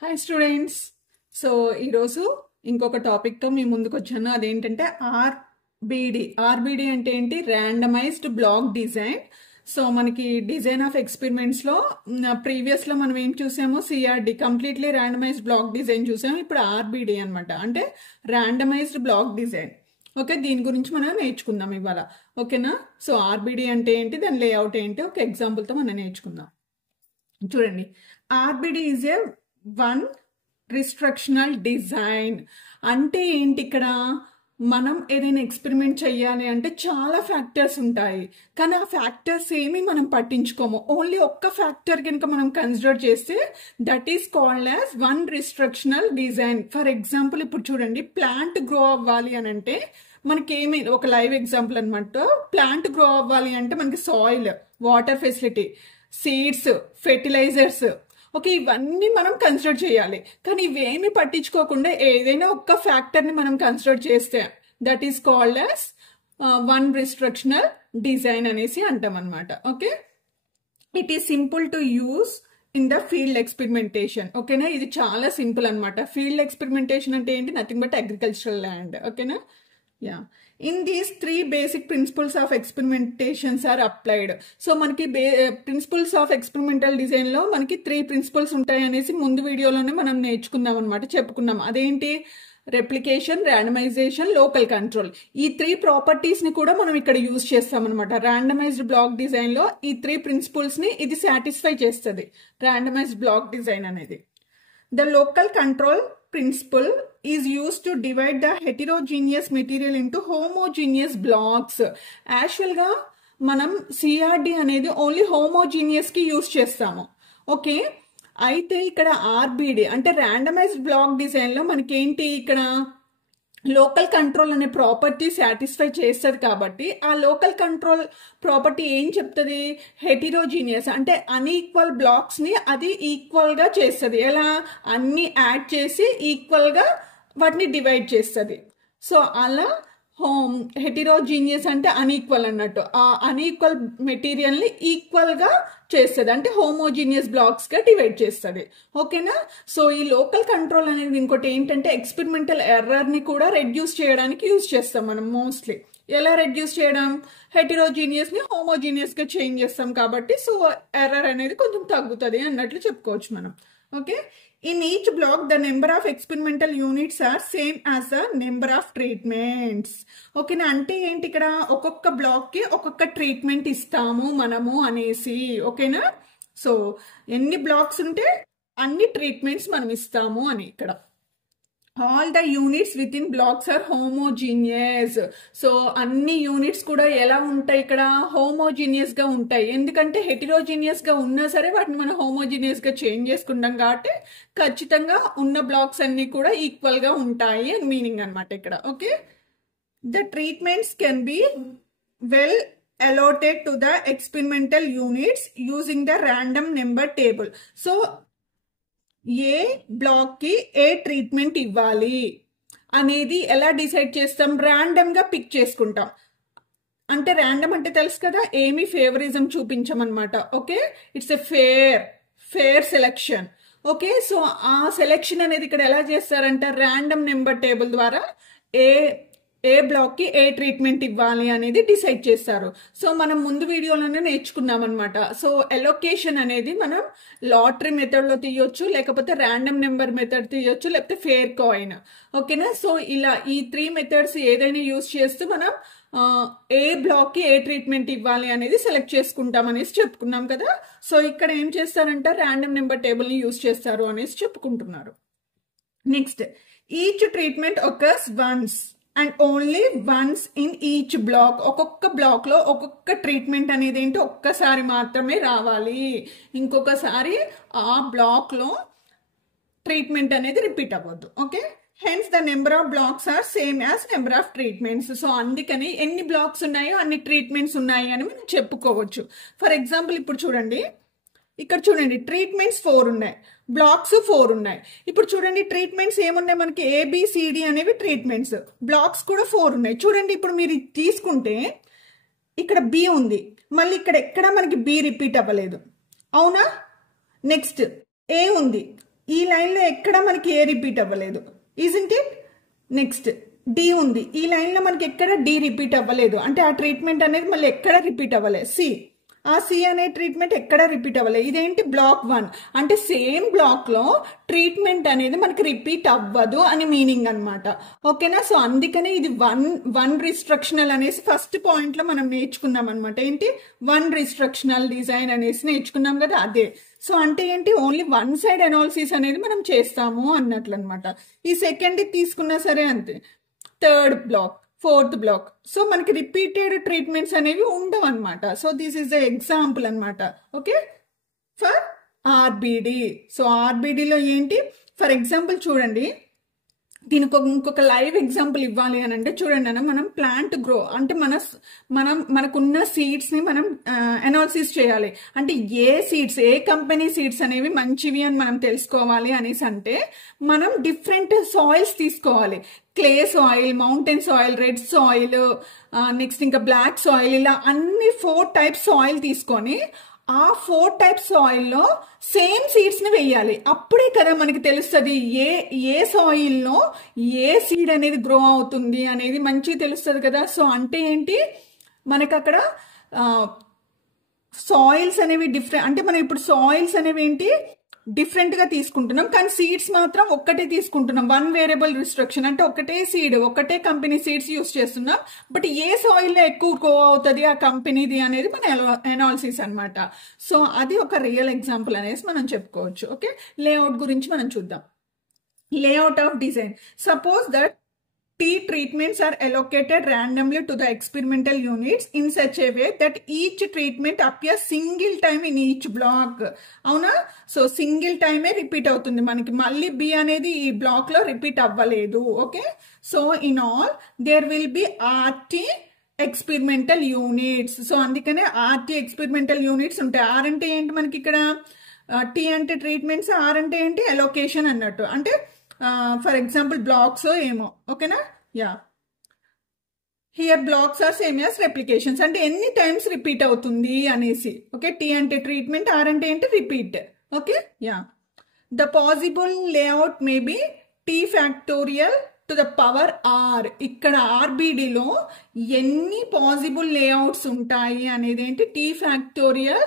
Hi students. So ఈరోజు ఇంకొక టాపిక్తో మీ ముందుకు వచ్చాను. అదేంటంటే ఆర్బిడి అంటే ఏంటి? Randomized block design. సో మనకి డిజైన్ ఆఫ్ ఎక్స్పెరిమెంట్స్లో ప్రీవియస్లో మనం ఏం చూసాము? CRD, completely randomized block design చూసాము. ఇప్పుడు ఆర్బిడి అనమాట, అంటే ర్యాండమైజ్డ్ బ్లాక్ డిజైన్. ఓకే, దీని గురించి మనం నేర్చుకుందాం ఇవాళ. ఓకేనా? సో ఆర్బిడి అంటే ఏంటి, దాని లేఅవుట్ ఏంటి, ఒక ఎగ్జాంపుల్తో మనం నేర్చుకుందాం. చూడండి, RBD is a one restrictional design. అంటే ఏంటి? ఇక్కడ మనం ఏదైనా ఎక్స్పెరిమెంట్ చెయ్యాలి అంటే చాలా ఫ్యాక్టర్స్ ఉంటాయి, కానీ ఆ ఫ్యాక్టర్స్ ఏమి మనం పట్టించుకోము. ఓన్లీ ఒక్క ఫ్యాక్టర్ కనుక మనం కన్సిడర్ చేస్తే that is called as one restrictional design. For example, ఇప్పుడు చూడండి, ప్లాంట్ గ్రో అవ్వాలి అని అంటే మనకి ఏమి, ఒక లైవ్ ఎగ్జాంపుల్ అనమాట. ప్లాంట్ గ్రో అవ్వాలి అంటే మనకి soil, water facility, seeds, fertilizers, okay, ఇవన్నీ మనం కన్సిడర్ చేయాలి. కానీ ఇవేమి పట్టించుకోకుండా ఏదైనా ఒక్క ఫ్యాక్టర్ని మనం కన్సిడర్ చేస్తే that is called as one restrictional design అనేసి అంటాం అనమాట. Okay, it is simple to use in the field experimentation. ఓకేనా? ఇది చాలా సింపుల్ అనమాట. ఫీల్డ్ ఎక్స్పెరిమెంటేషన్ అంటే ఏంటి? Nothing but agricultural land. ఓకేనా? Yeah. In these three basic principles of experimentations are applied. So మనకి ప్రిన్సిపల్స్ ఆఫ్ ఎక్స్పెరిమెంటల్ డిజైన్ లో మనకి 3 ప్రిన్సిపల్స్ ఉంటాయి అనేసి ముందు వీడియోలోనే మనం నేర్చుకున్నాం అనమాట, చెప్పుకున్నాం. అదేంటి? Replication, randomisation, local control. ఈ 3 ప్రాపర్టీస్ ని కూడా మనం ఇక్కడ యూజ్ చేస్తాం అనమాట. ర్యాండమైజ్డ్ బ్లాక్ డిజైన్ లో ఈ 3 ప్రిన్సిపల్స్ ని ఇది సాటిస్ఫై చేస్తుంది, ర్యాండమైజ్డ్ బ్లాక్ డిజైన్ అనేది. The local control principle is used to divide the heterogeneous material into homogeneous blocks. Actual గా మనం సిఆర్డి అనేది ఓన్లీ హోమోజీనియస్ కి యూజ్ చేస్తాము. ఓకే, అయితే ఇక్కడ ఆర్బిడి అంటే ర్యాండమైజ్డ్ బ్లాక్ డిజైన్ లో మనకేంటి? ఇక్కడ లోకల్ కంట్రోల్ అనే ప్రాపర్టీ సాటిస్ఫై చేస్తుంది. కాబట్టి ఆ లోకల్ కంట్రోల్ ప్రాపర్టీ ఏం చెప్తుంది? హెటిరోజీనియస్ అంటే అన్ఈక్వల్ బ్లాక్స్ ని అది ఈక్వల్ గా చేస్తుంది. ఎలా? అన్ని యాడ్ చేసి ఈక్వల్ గా వాటిని డివైడ్ చేస్తుంది. సో అలా హెటిరోజీనియస్ అంటే అన్ఈక్వల్ అన్నట్టు. ఆ అన్ఈక్వల్ మెటీరియల్ ని ఈక్వల్ గా చేస్తుంది, అంటే హోమోజీనియస్ బ్లాక్స్ గా డివైడ్ చేస్తుంది. ఓకేనా? సో ఈ లోకల్ కంట్రోల్ అనేది ఇంకోటి ఏంటంటే ఎక్స్పెరిమెంటల్ ఎర్రర్ ని కూడా రెడ్యూస్ చేయడానికి యూజ్ చేస్తాం మనం మోస్ట్లీ. ఎలా రెడ్యూస్ చేయడం? హెటిరోజీనియస్ ని హోమోజీనియస్ గా చేంజ్ చేస్తాం కాబట్టి సో ఎర్రర్ అనేది కొంచెం తగ్గుతుంది అన్నట్లు చెప్పుకోవచ్చు మనం. Okay, in each block the number of experimental units are same as the number of treatments. ఓకేనా? అంటే ఏంటి? ఇక్కడ ఒక్కొక్క బ్లాక్ కి ఒక్కొక్క ట్రీట్మెంట్ ఇస్తాము మనము అనేసి. ఓకేనా? సో ఎన్ని బ్లాక్స్ ఉంటే అన్ని ట్రీట్మెంట్స్ మనం ఇస్తాము అని ఇక్కడ. All the units within blocks are homogeneous. So అన్ని యూనిట్స్ కూడా ఎలా ఉంటాయి? ఇక్కడ హోమోజీనియస్ గా ఉంటాయి. ఎందుకంటే హెటిరోజీనియస్ గా ఉన్నా సరే వాటిని మనం హోమోజీనియస్ గా చేంజ్ చేసుకుంటాం కాబట్టి ఖచ్చితంగా ఉన్న బ్లాక్స్ అన్ని కూడా ఈక్వల్ గా ఉంటాయి అని మీనింగ్ అనమాట ఇక్కడ. Okay, the treatments can be well allotted to the experimental units using the random number table. So ఏ బ్లాక్ కి ఏ ట్రీట్మెంట్ ఇవ్వాలి అనేది ఎలా డిసైడ్ చేస్తాం? ర్యాండమ్ గా పిక్ చేసుకుంటాం. అంటే ర్యాండమ్ అంటే తెలుసు కదా, ఏమి ఫేవరిజం చూపించమన్నమాట. Okay, it's a fair selection. Okay, so ఆ సెలెక్షన్ అనేది ఇక్కడ ఎలా చేస్తారంట? ర్యాండమ్ నెంబర్ టేబుల్ ద్వారా ఏ బ్లాక్ కి ఏ ట్రీట్మెంట్ ఇవ్వాలి అనేది డిసైడ్ చేస్తారు. సో మనం ముందు వీడియోలోనే నేర్చుకున్నాం అనమాట. సో ఎలొకేషన్ అనేది మనం లాటరీ మెథడ్ లో తీయొచ్చు, లేకపోతే ర్యాండమ్ నెంబర్ మెథడ్ తీయొచ్చు, లేకపోతే ఫేర్ కాయిన్. ఓకేనా? సో ఇలా ఈ 3 మెథడ్స్ ఏదైనా యూజ్ చేస్తూ మనం ఏ బ్లాక్ కి ఏ ట్రీట్మెంట్ ఇవ్వాలి అనేది సెలెక్ట్ చేసుకుంటాం అనేసి చెప్పుకున్నాం కదా. సో ఇక్కడ ఏం చేస్తారంటే ర్యాండమ్ నెంబర్ టేబుల్ ని యూజ్ చేస్తారు అనేసి చెప్పుకుంటున్నారు. Next, each treatment occurs once and only once in each black. ఒక్కొక్క బ్లాక్ లో ఒక్కొక్క ట్రీట్మెంట్ అనేది ఏంటి? ఒక్కసారి మాత్రమే రావాలి, ఇంకొకసారి ఆ బ్లాక్ లో ట్రీట్మెంట్ అనేది రిపీట్ అవ్వద్దు. Okay, hence the number of blocks are same as number of treatments. So అందుకని ఎన్ని బ్లాక్స్ ఉన్నాయో అన్ని ట్రీట్మెంట్స్ ఉన్నాయి అని మనం చెప్పుకోవచ్చు. ఫర్ ఎగ్జాంపుల్ ఇప్పుడు చూడండి, ఇక్కడ చూడండి, ట్రీట్మెంట్స్ 4 ఉన్నాయి, బ్లాక్స్ 4 ఉన్నాయి. ఇప్పుడు చూడండి, ట్రీట్మెంట్స్ ఏమున్నాయి మనకి? ABCD అనేవి ట్రీట్మెంట్స్, బ్లాక్స్ కూడా 4 ఉన్నాయి. చూడండి, ఇప్పుడు మీరు తీసుకుంటే ఇక్కడ B ఉంది, మళ్ళీ ఇక్కడ ఎక్కడ మనకి B రిపీట్ అవ్వలేదు, అవునా? నెక్స్ట్ A ఉంది, ఈ లైన్లో ఎక్కడ మనకి ఏ రిపీట్ అవ్వలేదు, ఈజంట్ ఇట్? నెక్స్ట్ డి ఉంది, ఈ లైన్లో మనకి ఎక్కడ డి రిపీట్ అవ్వలేదు, అంటే ఆ ట్రీట్మెంట్ అనేది మళ్ళీ ఎక్కడ రిపీట్ అవ్వలేదు. సి, ఆ సి అనే ట్రీట్మెంట్ ఎక్కడ రిపీట్ అవ్వలేదు. ఇదేంటి? బ్లాక్ 1, అంటే సేమ్ బ్లాక్లో ట్రీట్మెంట్ అనేది మనకి రిపీట్ అవ్వదు అని మీనింగ్ అనమాట. ఓకేనా? సో అందుకనే ఇది వన్ రిస్ట్రక్షనల్ అనేసి ఫస్ట్ పాయింట్లో మనం నేర్చుకున్నాం అనమాట. ఏంటి? వన్ రిస్ట్రక్షనల్ డిజైన్ అనేసి నేర్చుకున్నాం కదా, అదే. సో అంటే ఏంటి? ఓన్లీ వన్ సైడ్ అనాలిసిస్ అనేది మనం చేస్తాము అన్నట్లు అనమాట. ఈ సెకండ్ తీసుకున్నా సరే అంతే. Third block, fourth block, so మనకి రిపీటెడ్ ట్రీట్మెంట్స్ అనేవి ఉండవు అనమాట. So this is the example అనమాట. Okay, for RBD. సో ఆర్బిడిలో ఏంటి? ఫర్ ఎగ్జాంపుల్ చూడండి, దీనికి ఇంకొక లైవ్ ఎగ్జాంపుల్ ఇవ్వాలి అని అంటే చూడండి అన్న, మనం ప్లాంట్ గ్రో అంటే మనకున్న సీడ్స్ ని మనం అనాలిసిస్ చేయాలి. అంటే ఏ సీడ్స్, ఏ కంపెనీ సీడ్స్ అనేవి మంచివి అని మనం తెలుసుకోవాలి అనేసి అంటే మనం డిఫరెంట్ సాయిల్స్ తీసుకోవాలి. Clay soil, mountain soil, red soil, next ఇంకా బ్లాక్ సాయిల్, ఇలా అన్ని 4 టైప్స్ సాయిల్ తీసుకొని ఆ 4 టైప్స్ సాయిల్లో సేమ్ సీడ్స్ ని వేయాలి. అప్పుడే కదా మనకి తెలుస్తుంది ఏ సాయిల్లో ఏ సీడ్ అనేది గ్రో అవుతుంది అనేది మంచిగా తెలుస్తుంది కదా. సో అంటే ఏంటి? మనకి అక్కడ సాయిల్స్ అనేవి డిఫరెంట్, అంటే మనం ఇప్పుడు సాయిల్స్ అనేవి ఏంటి డిఫరెంట్ గా తీసుకుంటున్నాం, కానీ సీడ్స్ మాత్రం ఒక్కటే తీసుకుంటున్నాం. వన్ వేరియబుల్ రిస్ట్రిక్షన్, అంటే ఒకటే సీడ్, ఒకటే కంపెనీ సీడ్స్ యూస్ చేస్తున్నాం. బట్ ఏ సాయిల్లో ఎక్కువ గ్రో అవుతుంది ఆ కంపెనీది అనేది మన అనాలిసిస్ అనమాట. సో అది ఒక రియల్ ఎగ్జాంపుల్ అనేసి మనం చెప్పుకోవచ్చు. ఓకే, లేఅవుట్ గురించి మనం చూద్దాం. Layout of design. Suppose that T treatments are allocated randomly to the experimental units in such a way that each treatment appears single time in each block. అవునా? So single టైమే repeat అవుతుంది మనకి, మళ్ళీ B అనేది ఈ black లో repeat అవ్వలేదు. Okay, so in all there will be RT experimental units. So అందుకనే ఆర్టీ ఎక్స్పెరిమెంటల్ యూనిట్స్ ఉంటాయి. ఆర్ అంటే ఏంటి మనకి ఇక్కడ? టీ అంటే ట్రీట్మెంట్స్, ఆర్ అంటే ఏంటి? అలొకేషన్ అన్నట్టు. అంటే ఫర్ ఎగ్జాంపుల్ బ్లాక్స్ ఏమో. ఓకేనా? Yeah, here blocks are same as replications, అంటే ఎన్ని టైమ్స్ రిపీట్ అవుతుంది అనేసి. ఓకే, టీ అంటే ట్రీట్మెంట్, ఆర్ అంటే ఏంటి? Repeat. Okay, yeah. The possible layout may be T factorial to the power R. ఇక్కడ ఆర్బిడిలో ఎన్ని పాసిబుల్ లేఅవుట్స్ ఉంటాయి అనేది ఏంటి? T factorial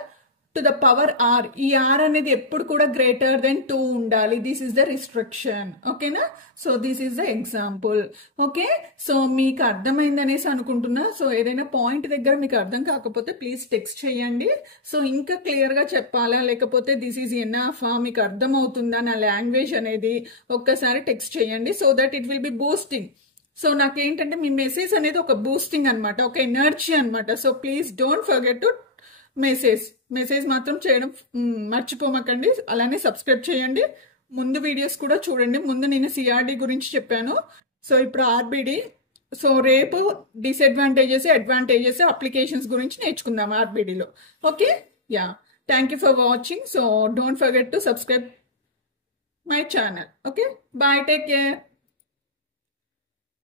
to the power R. ఈ ఆర్ అనేది ఎప్పుడు కూడా గ్రేటర్ దెన్ 2 ఉండాలి. This is the restriction. ఓకేనా? So this is the example. Okay, so మీకు అర్థమైంది అనేసి అనుకుంటున్నా. సో ఏదైనా పాయింట్ దగ్గర మీకు అర్థం కాకపోతే ప్లీజ్ టెక్స్ట్ చేయండి. సో ఇంకా క్లియర్ గా చెప్పాలా, లేకపోతే దిస్ ఈజ్ ఎనఫా, మీకు అర్థం అవుతుందా నా లాంగ్వేజ్ అనేది ఒక్కసారి టెక్స్ట్ చేయండి. So that it will be boosting. So నాకేంటంటే మీ మెసేజ్ అనేది ఒక బూస్టింగ్ అనమాట, ఒక ఎనర్జీ అనమాట. So please don't forget to message మాత్రం చేయడం మర్చిపోమకండి. అలానే సబ్స్క్రైబ్ చేయండి. ముందు వీడియోస్ కూడా చూడండి. ముందు నేను సిఆర్డి గురించి చెప్పాను. సో ఇప్పుడు ఆర్బిడి. సో రేపు డిసడ్వాంటేజెస్, అడ్వాంటేజెస్, అప్లికేషన్స్ గురించి నేర్చుకుందాం ఆర్బిడిలో. Okay, yeah, thank you for watching. So don't forget to subscribe my channel. Okay, bye, take care.